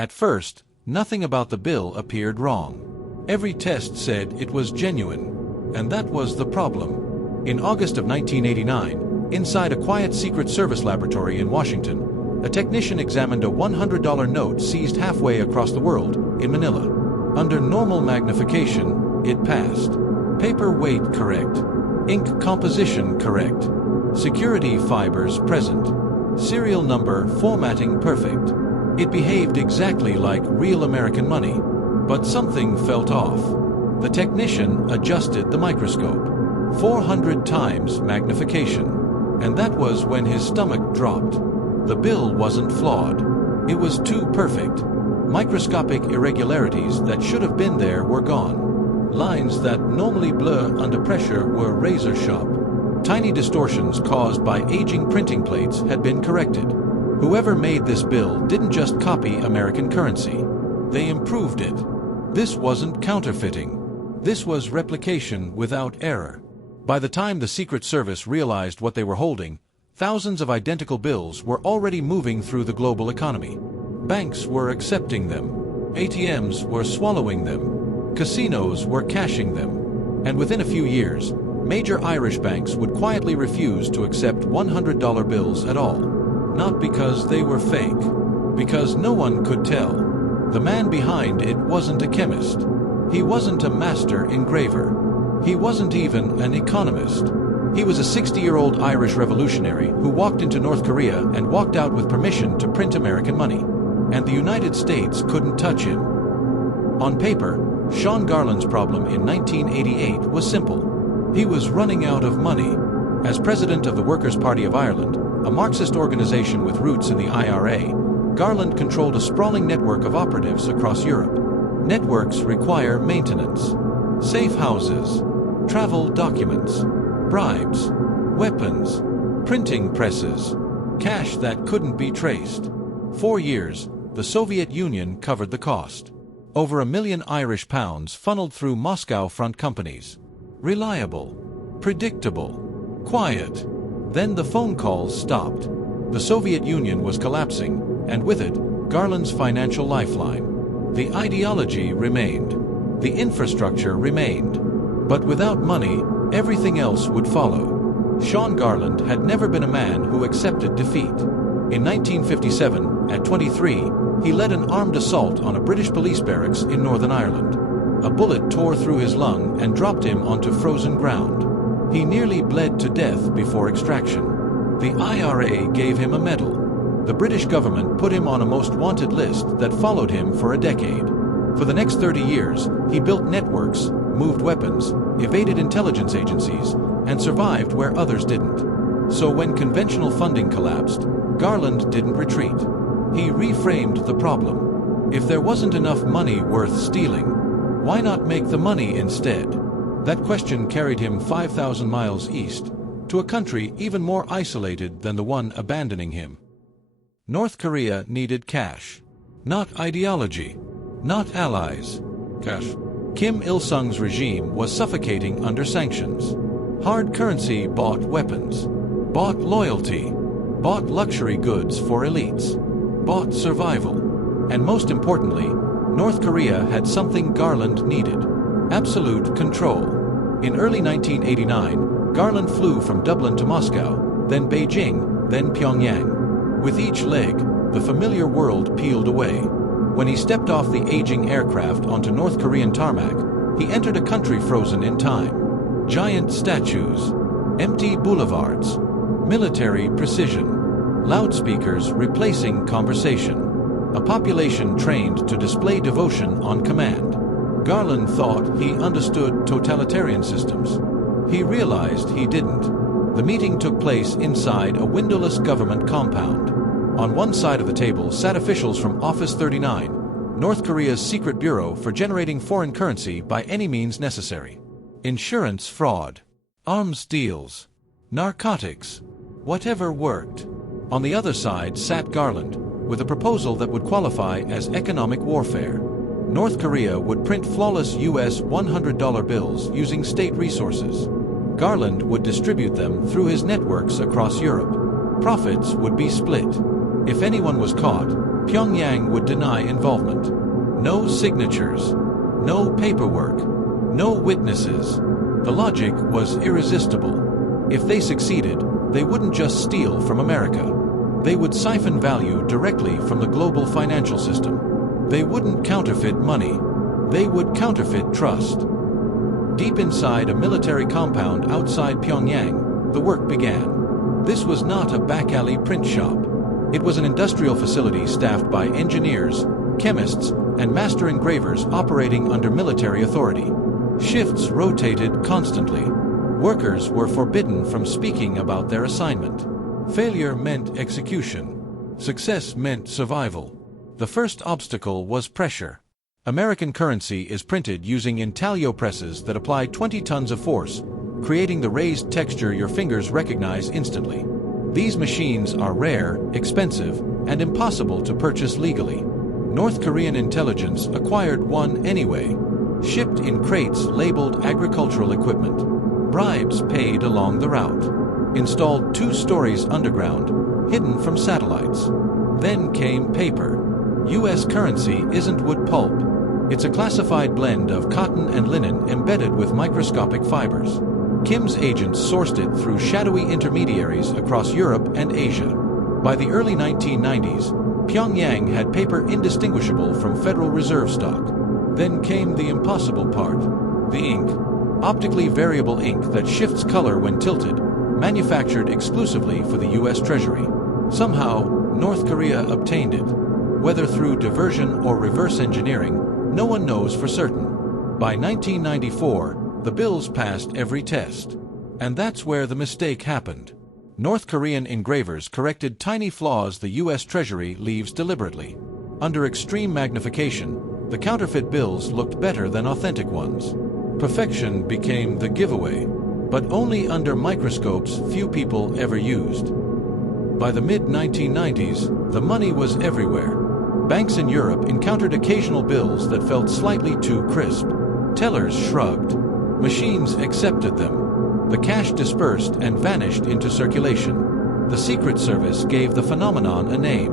At first, nothing about the bill appeared wrong. Every test said it was genuine. And that was the problem. In August of 1989, inside a quiet Secret Service laboratory in Washington, a technician examined a $100 note seized halfway across the world, in Manila. Under normal magnification, it passed. Paper weight correct. Ink composition correct. Security fibers present. Serial number formatting perfect. It behaved exactly like real American money. But something felt off. The technician adjusted the microscope. 400 times magnification. And that was when his stomach dropped. The bill wasn't flawed. It was too perfect. Microscopic irregularities that should have been there were gone. Lines that normally blur under pressure were razor sharp. Tiny distortions caused by aging printing plates had been corrected. Whoever made this bill didn't just copy American currency. They improved it. This wasn't counterfeiting. This was replication without error. By the time the Secret Service realized what they were holding, thousands of identical bills were already moving through the global economy. Banks were accepting them. ATMs were swallowing them. Casinos were cashing them. And within a few years, major Irish banks would quietly refuse to accept $100 bills at all. Not because they were fake. Because no one could tell. The man behind it wasn't a chemist. He wasn't a master engraver. He wasn't even an economist. He was a 60-year-old Irish revolutionary who walked into North Korea and walked out with permission to print American money. And the United States couldn't touch him. On paper, Sean Garland's problem in 1988 was simple. He was running out of money. As president of the Workers' Party of Ireland, a Marxist organization with roots in the IRA, Garland controlled a sprawling network of operatives across Europe. Networks require maintenance. Safe houses, travel documents, bribes, weapons, printing presses, cash that couldn't be traced. 4 years, the Soviet Union covered the cost. Over £1 million Irish pounds funneled through Moscow front companies. Reliable, predictable, quiet. Then the phone calls stopped. The Soviet Union was collapsing, and with it, Garland's financial lifeline. The ideology remained. The infrastructure remained. But without money, everything else would follow. Sean Garland had never been a man who accepted defeat. In 1957, at 23, he led an armed assault on a British police barracks in Northern Ireland. A bullet tore through his lung and dropped him onto frozen ground. He nearly bled to death before extraction. The IRA gave him a medal. The British government put him on a most wanted list that followed him for a decade. For the next 30 years, he built networks, moved weapons, evaded intelligence agencies, and survived where others didn't. So when conventional funding collapsed, Garland didn't retreat. He reframed the problem. If there wasn't enough money worth stealing, why not make the money instead? That question carried him 5,000 miles east, to a country even more isolated than the one abandoning him. North Korea needed cash. Not ideology. Not allies. Cash. Kim Il-sung's regime was suffocating under sanctions. Hard currency bought weapons. Bought loyalty. Bought luxury goods for elites. Bought survival. And most importantly, North Korea had something Garland needed. Absolute control. In early 1989, Garland flew from Dublin to Moscow, then Beijing, then Pyongyang. With each leg, the familiar world peeled away. When he stepped off the aging aircraft onto North Korean tarmac, he entered a country frozen in time. Giant statues, empty boulevards, military precision, loudspeakers replacing conversation, a population trained to display devotion on command. Garland thought he understood totalitarian systems. He realized he didn't. The meeting took place inside a windowless government compound. On one side of the table sat officials from Office 39, North Korea's secret bureau for generating foreign currency by any means necessary. Insurance fraud, arms deals, narcotics, whatever worked. On the other side sat Garland, with a proposal that would qualify as economic warfare. North Korea would print flawless US $100 bills using state resources. Garland would distribute them through his networks across Europe. Profits would be split. If anyone was caught, Pyongyang would deny involvement. No signatures, no paperwork, no witnesses. The logic was irresistible. If they succeeded, they wouldn't just steal from America. They would siphon value directly from the global financial system. They wouldn't counterfeit money. They would counterfeit trust. Deep inside a military compound outside Pyongyang, the work began. This was not a back-alley print shop. It was an industrial facility staffed by engineers, chemists, and master engravers operating under military authority. Shifts rotated constantly. Workers were forbidden from speaking about their assignment. Failure meant execution. Success meant survival. The first obstacle was pressure. American currency is printed using intaglio presses that apply 20 tons of force, creating the raised texture your fingers recognize instantly. These machines are rare, expensive, and impossible to purchase legally. North Korean intelligence acquired one anyway, shipped in crates labeled agricultural equipment. Bribes paid along the route. Installed 2 stories underground, hidden from satellites. Then came paper. U.S. currency isn't wood pulp. It's a classified blend of cotton and linen embedded with microscopic fibers. Kim's agents sourced it through shadowy intermediaries across Europe and Asia. By the early 1990s, Pyongyang had paper indistinguishable from Federal Reserve stock. Then came the impossible part, the ink. Optically variable ink that shifts color when tilted, manufactured exclusively for the U.S. Treasury. Somehow, North Korea obtained it. Whether through diversion or reverse engineering, no one knows for certain. By 1994, the bills passed every test. And that's where the mistake happened. North Korean engravers corrected tiny flaws the U.S. Treasury leaves deliberately. Under extreme magnification, the counterfeit bills looked better than authentic ones. Perfection became the giveaway, but only under microscopes few people ever used. By the mid-1990s, the money was everywhere. Banks in Europe encountered occasional bills that felt slightly too crisp. Tellers shrugged. Machines accepted them. The cash dispersed and vanished into circulation. The Secret Service gave the phenomenon a name.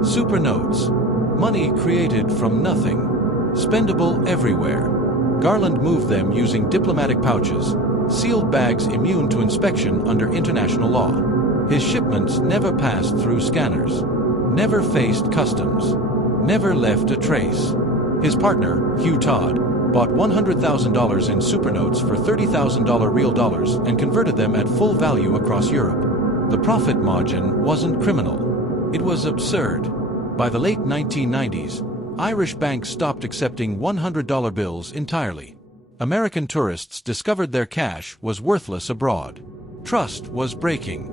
Supernotes. Money created from nothing. Spendable everywhere. Garland moved them using diplomatic pouches, sealed bags immune to inspection under international law. His shipments never passed through scanners, never faced customs, never left a trace. His partner, Hugh Todd, bought $100,000 in supernotes for $30,000 real dollars and converted them at full value across Europe. The profit margin wasn't criminal. It was absurd. By the late 1990s, Irish banks stopped accepting $100 bills entirely. American tourists discovered their cash was worthless abroad. Trust was breaking.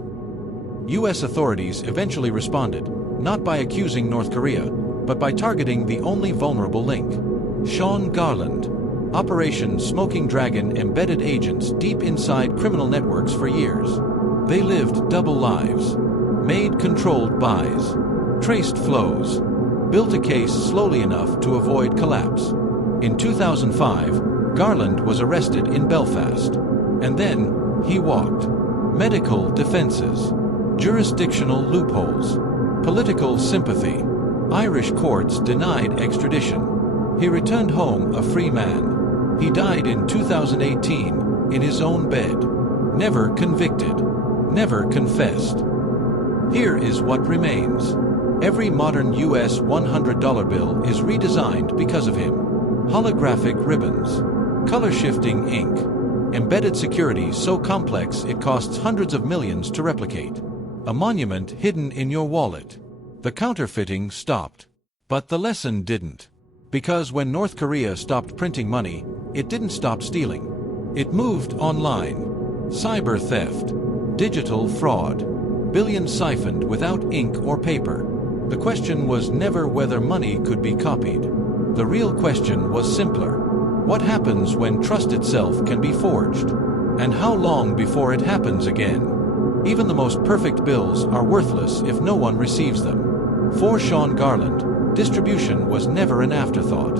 U.S. authorities eventually responded, not by accusing North Korea, but by targeting the only vulnerable link. Sean Garland. Operation Smoking Dragon embedded agents deep inside criminal networks for years. They lived double lives, made controlled buys, traced flows, built a case slowly enough to avoid collapse. In 2005, Garland was arrested in Belfast. And then, he walked. Medical defenses, jurisdictional loopholes, political sympathy. Irish courts denied extradition. He returned home a free man. He died in 2018 in his own bed. Never convicted. Never confessed. Here is what remains. Every modern U.S. $100 bill is redesigned because of him. Holographic ribbons. Color-shifting ink. Embedded security so complex it costs hundreds of millions to replicate. A monument hidden in your wallet. The counterfeiting stopped. But the lesson didn't. Because when North Korea stopped printing money, it didn't stop stealing. It moved online. Cyber theft. Digital fraud. Billions siphoned without ink or paper. The question was never whether money could be copied. The real question was simpler. What happens when trust itself can be forged? And how long before it happens again? Even the most perfect bills are worthless if no one receives them. For Sean Garland, distribution was never an afterthought.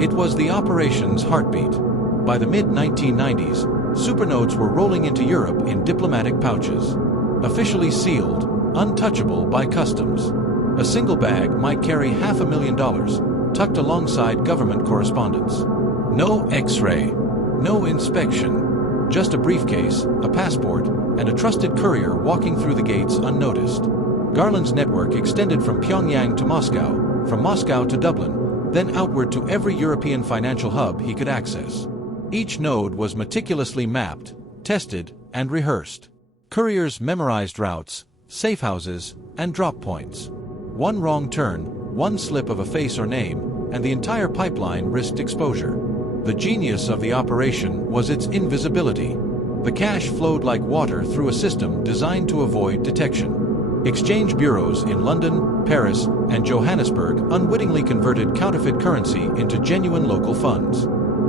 It was the operation's heartbeat. By the mid-1990s, supernotes were rolling into Europe in diplomatic pouches. Officially sealed, untouchable by customs. A single bag might carry $500,000, tucked alongside government correspondence. No X-ray, no inspection, just a briefcase, a passport, and a trusted courier walking through the gates unnoticed. Garland's network extended from Pyongyang to Moscow, from Moscow to Dublin, then outward to every European financial hub he could access. Each node was meticulously mapped, tested, and rehearsed. Couriers memorized routes, safe houses, and drop points. One wrong turn, one slip of a face or name, and the entire pipeline risked exposure. The genius of the operation was its invisibility. The cash flowed like water through a system designed to avoid detection. Exchange bureaus in London, Paris, and Johannesburg unwittingly converted counterfeit currency into genuine local funds.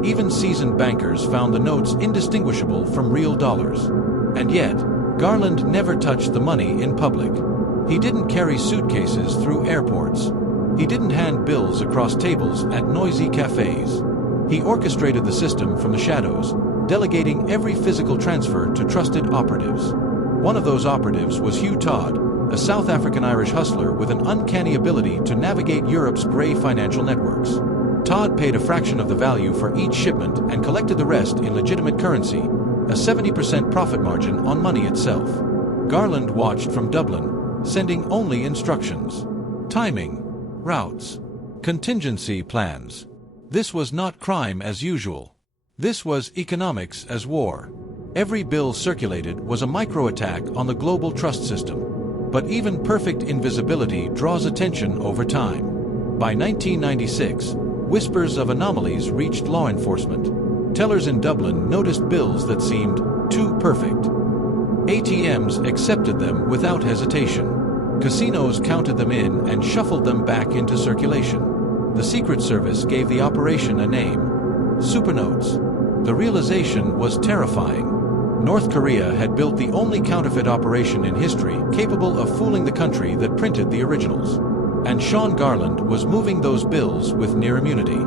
Even seasoned bankers found the notes indistinguishable from real dollars. And yet, Garland never touched the money in public. He didn't carry suitcases through airports. He didn't hand bills across tables at noisy cafes. He orchestrated the system from the shadows, delegating every physical transfer to trusted operatives. One of those operatives was Hugh Todd, a South African-Irish hustler with an uncanny ability to navigate Europe's gray financial networks. Todd paid a fraction of the value for each shipment and collected the rest in legitimate currency, a 70% profit margin on money itself. Garland watched from Dublin, sending only instructions. Timing, routes, contingency plans. This was not crime as usual. This was economics as war. Every bill circulated was a micro-attack on the global trust system. But even perfect invisibility draws attention over time. By 1996, whispers of anomalies reached law enforcement. Tellers in Dublin noticed bills that seemed too perfect. ATMs accepted them without hesitation. Casinos counted them in and shuffled them back into circulation. The Secret Service gave the operation a name: Supernotes. The realization was terrifying. North Korea had built the only counterfeit operation in history capable of fooling the country that printed the originals. And Sean Garland was moving those bills with near immunity.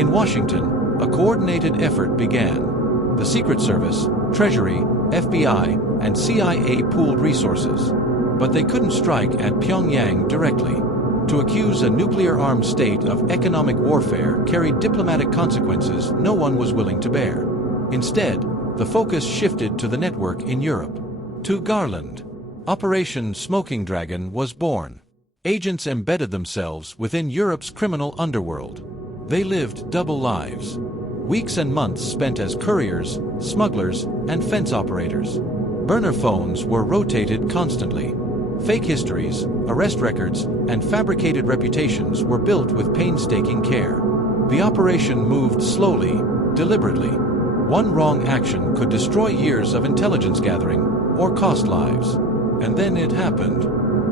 In Washington, a coordinated effort began. The Secret Service, Treasury, FBI, and CIA pooled resources. But they couldn't strike at Pyongyang directly. To accuse a nuclear-armed state of economic warfare carried diplomatic consequences no one was willing to bear. Instead, the focus shifted to the network in Europe. To Garland. Operation Smoking Dragon was born. Agents embedded themselves within Europe's criminal underworld. They lived double lives. Weeks and months spent as couriers, smugglers, and fence operators. Burner phones were rotated constantly. Fake histories, arrest records, and fabricated reputations were built with painstaking care. The operation moved slowly, deliberately. One wrong action could destroy years of intelligence gathering or cost lives. And then it happened.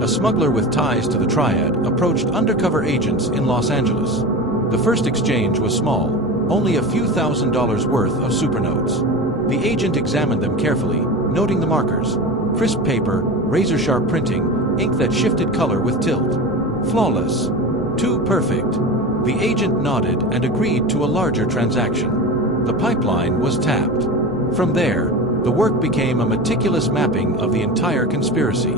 A smuggler with ties to the Triad approached undercover agents in Los Angeles. The first exchange was small, only a few $1,000s worth of supernotes. The agent examined them carefully, noting the markers: crisp paper, razor-sharp printing, ink that shifted color with tilt. Flawless. Too perfect. The agent nodded and agreed to a larger transaction. The pipeline was tapped. From there, the work became a meticulous mapping of the entire conspiracy.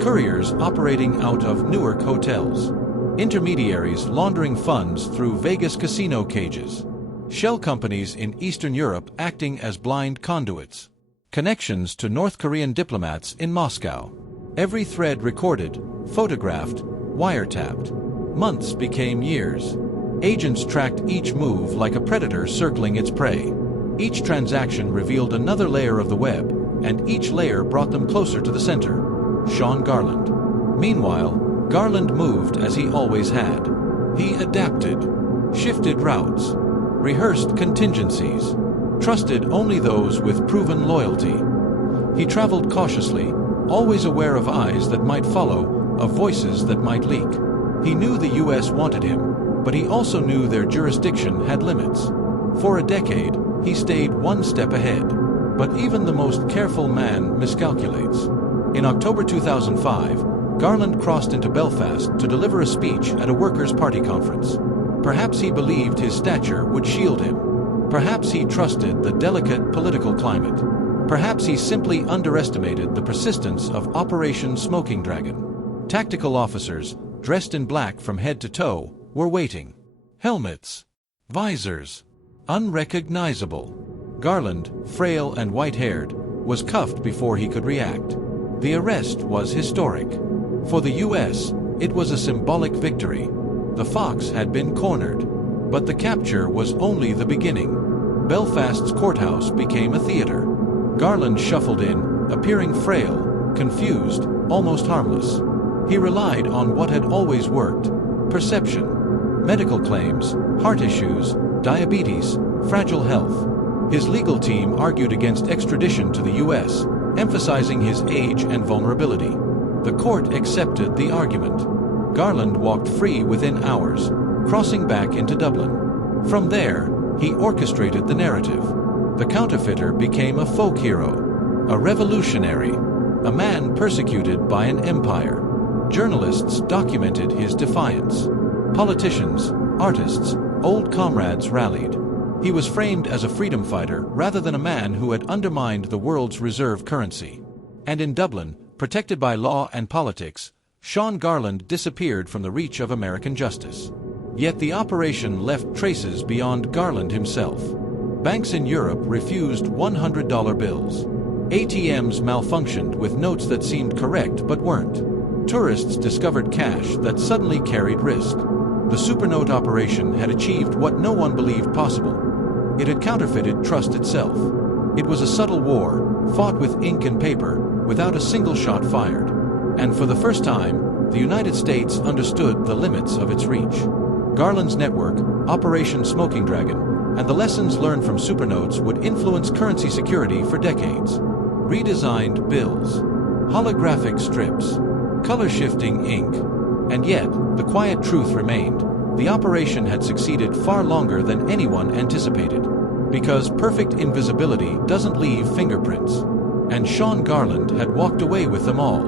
Couriers operating out of Newark hotels. Intermediaries laundering funds through Vegas casino cages. Shell companies in Eastern Europe acting as blind conduits. Connections to North Korean diplomats in Moscow. Every thread recorded, photographed, wiretapped. Months became years. Agents tracked each move like a predator circling its prey. Each transaction revealed another layer of the web, and each layer brought them closer to the center: Sean Garland. Meanwhile, Garland moved as he always had. He adapted, shifted routes, rehearsed contingencies, trusted only those with proven loyalty. He traveled cautiously, always aware of eyes that might follow, of voices that might leak. He knew the U.S. wanted him, but he also knew their jurisdiction had limits. For a decade, he stayed one step ahead. But even the most careful man miscalculates. In October 2005, Garland crossed into Belfast to deliver a speech at a workers' party conference. Perhaps he believed his stature would shield him. Perhaps he trusted the delicate political climate. Perhaps he simply underestimated the persistence of Operation Smoking Dragon. Tactical officers, dressed in black from head to toe, were waiting. Helmets. Visors. Unrecognizable. Garland, frail and white-haired, was cuffed before he could react. The arrest was historic. For the U.S., it was a symbolic victory. The Fox had been cornered. But the capture was only the beginning. Belfast's courthouse became a theater. Garland shuffled in, appearing frail, confused, almost harmless. He relied on what had always worked: perception. Medical claims, heart issues, diabetes, fragile health. His legal team argued against extradition to the U.S., emphasizing his age and vulnerability. The court accepted the argument. Garland walked free within hours, crossing back into Dublin. From there, he orchestrated the narrative. The counterfeiter became a folk hero, a revolutionary, a man persecuted by an empire. Journalists documented his defiance. Politicians, artists, old comrades rallied. He was framed as a freedom fighter rather than a man who had undermined the world's reserve currency. And in Dublin, protected by law and politics, Sean Garland disappeared from the reach of American justice. Yet the operation left traces beyond Garland himself. Banks in Europe refused $100 bills. ATMs malfunctioned with notes that seemed correct but weren't. Tourists discovered cash that suddenly carried risk. The supernote operation had achieved what no one believed possible. It had counterfeited trust itself. It was a subtle war, fought with ink and paper, without a single shot fired. And for the first time, the United States understood the limits of its reach. Garland's network, Operation Smoking Dragon, and the lessons learned from supernotes would influence currency security for decades. Redesigned bills, holographic strips, color-shifting ink. And yet, the quiet truth remained: the operation had succeeded far longer than anyone anticipated. Because perfect invisibility doesn't leave fingerprints. And Sean Garland had walked away with them all.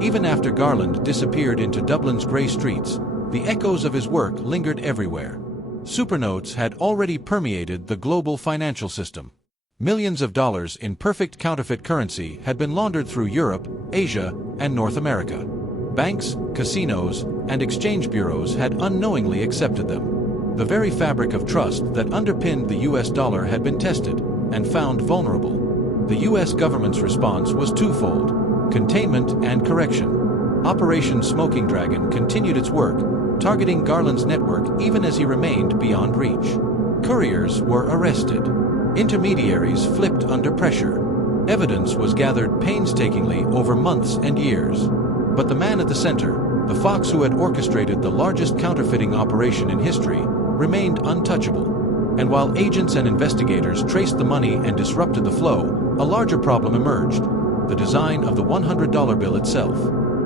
Even after Garland disappeared into Dublin's grey streets, the echoes of his work lingered everywhere. Supernotes had already permeated the global financial system. Millions of dollars in perfect counterfeit currency had been laundered through Europe, Asia, and North America. Banks, casinos, and exchange bureaus had unknowingly accepted them. The very fabric of trust that underpinned the US dollar had been tested and found vulnerable. The US government's response was twofold: containment and correction. Operation Smoking Dragon continued its work, targeting Garland's network even as he remained beyond reach. Couriers were arrested. Intermediaries flipped under pressure. Evidence was gathered painstakingly over months and years. But the man at the center, the fox who had orchestrated the largest counterfeiting operation in history, remained untouchable. And while agents and investigators traced the money and disrupted the flow, a larger problem emerged: the design of the $100 bill itself.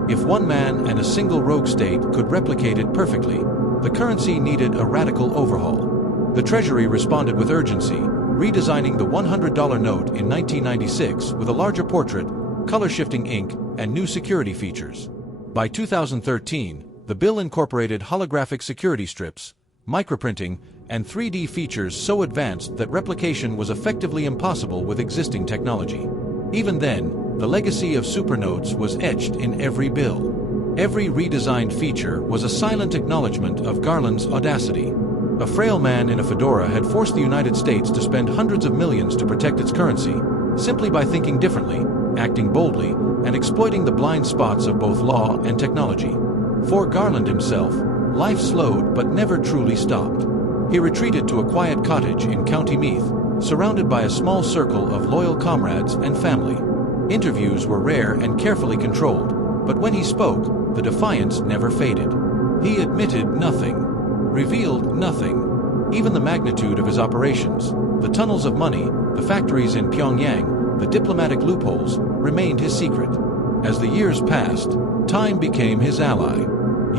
If one man and a single rogue state could replicate it perfectly, the currency needed a radical overhaul. The Treasury responded with urgency, redesigning the $100 note in 1996 with a larger portrait, color-shifting ink, and new security features. By 2013, the bill incorporated holographic security strips, microprinting, and 3D features so advanced that replication was effectively impossible with existing technology. Even then, the legacy of supernotes was etched in every bill. Every redesigned feature was a silent acknowledgement of Garland's audacity. A frail man in a fedora had forced the United States to spend hundreds of millions to protect its currency, simply by thinking differently, acting boldly, and exploiting the blind spots of both law and technology. For Garland himself, life slowed but never truly stopped. He retreated to a quiet cottage in County Meath, surrounded by a small circle of loyal comrades and family. Interviews were rare and carefully controlled, but when he spoke, the defiance never faded. He admitted nothing, revealed nothing. Even the magnitude of his operations, the tunnels of money, the factories in Pyongyang, the diplomatic loopholes, remained his secret. As the years passed, time became his ally.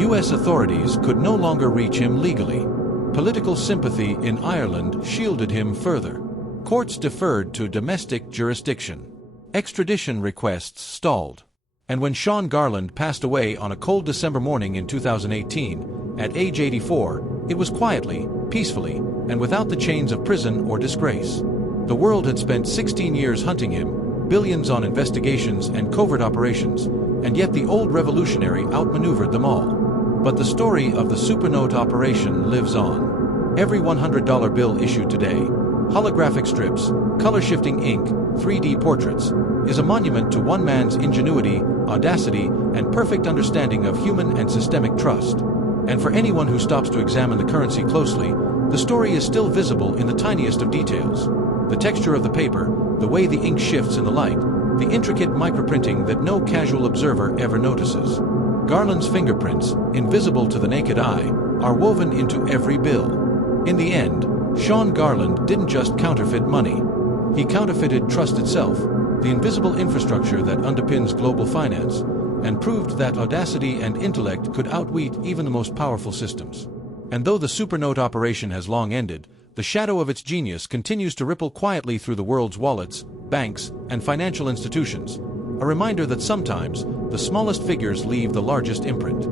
U.S. authorities could no longer reach him legally. Political sympathy in Ireland shielded him further. Courts deferred to domestic jurisdiction. Extradition requests stalled. And when Sean Garland passed away on a cold December morning in 2018, at age 84, it was quietly, peacefully, and without the chains of prison or disgrace. The world had spent 16 years hunting him, billions on investigations and covert operations, and yet the old revolutionary outmaneuvered them all. But the story of the supernote operation lives on. Every $100 bill issued today, holographic strips, color-shifting ink, 3D portraits, is a monument to one man's ingenuity, audacity, and perfect understanding of human and systemic trust. And for anyone who stops to examine the currency closely, the story is still visible in the tiniest of details. The texture of the paper, the way the ink shifts in the light, the intricate microprinting that no casual observer ever notices. Garland's fingerprints, invisible to the naked eye, are woven into every bill. In the end, Sean Garland didn't just counterfeit money. He counterfeited trust itself, the invisible infrastructure that underpins global finance, and proved that audacity and intellect could outwit even the most powerful systems. And though the supernote operation has long ended, the shadow of its genius continues to ripple quietly through the world's wallets, banks, and financial institutions, a reminder that sometimes the smallest figures leave the largest imprint.